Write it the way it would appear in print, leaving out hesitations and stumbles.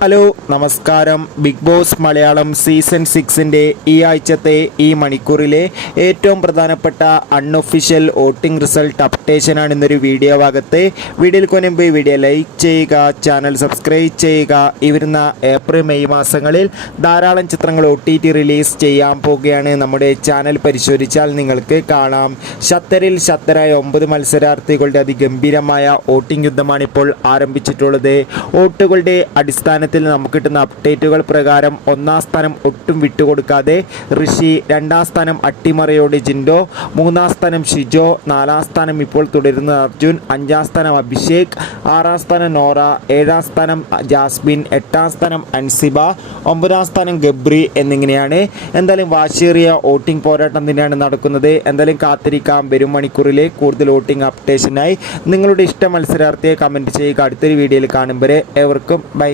Hello നമസ്കാരം. Big boss Malayalam season 6ൻ്റെ ഈ ആഴ്ചത്തെ ഈ മണിക്കൂറിലെ ഏറ്റവും പ്രധാനപ്പെട്ട അൺഒഫീഷ്യൽ വോട്ടിംഗ് റിസൾട്ട് അപ്ഡേഷനാണ് ഇന്നൊരു വീഡിയോ ഭാഗത്ത്. വീഡിയോയിൽ കൊണ്ടും പോയി വീഡിയോ ലൈക്ക് ചെയ്യുക, ചാനൽ സബ്സ്ക്രൈബ് ചെയ്യുക. ഈ വരുന്ന ഏപ്രിൽ മെയ് മാസങ്ങളിൽ ധാരാളം ചിത്രങ്ങൾ OTT റിലീസ് ചെയ്യാൻ പോവുകയാണ്. നമ്മുടെ ചാനൽ പരിശോധിച്ചാൽ നിങ്ങൾക്ക് കാണാം. ഷത്തറിൽ ഷത്തറായ 9 മത്സരാർത്ഥികളുടെ അതിഗംഭീരമായ വോട്ടിംഗ് യുദ്ധമാണ് ഇപ്പോൾ ആരംഭിച്ചിട്ടുള്ളത്. വോട്ടുകളുടെ അടിസ്ഥാനത്തിൽ നമുക്ക് കിട്ടുന്ന അപ്ഡേറ്റുകൾ പ്രകാരം 1-ാം സ്ഥാനം ഒട്ടും വിട്ടുകൊടുക്കാതെ ഋഷി, 2-ാം സ്ഥാനം അട്ടിമറിയോട് ജിൻഡോ, 3-ാം സ്ഥാനം ഷിജോ, 4-ാം സ്ഥാനം ഇപ്പോൾ തുടരുന്ന അർജുൻ, 5-ാം സ്ഥാനം അഭിഷേക്, 6-ാം സ്ഥാനം നോറ, 7-ാം സ്ഥാനം ജാസ്മിൻ, 8-ാം സ്ഥാനം അൻസിബ, 9-ാം സ്ഥാനം ഗബ്രി എന്നിങ്ങനെയാണ്. എന്തായാലും വാശിയേറിയ വോട്ടിംഗ് പോരാട്ടം തന്നെയാണ് നടക്കുന്നത്. എന്തായാലും കാത്തിരിക്കാം വരും മണിക്കൂറിലെ കൂടുതൽ വോട്ടിംഗ് അപ്ഡേഷനായി. നിങ്ങളുടെ ഇഷ്ട മത്സരാർത്ഥിയെ കമൻറ്റ് ചെയ്യുക. അടുത്തൊരു വീഡിയോയിൽ കാണും വരെ ഏവർക്കും ബൈ.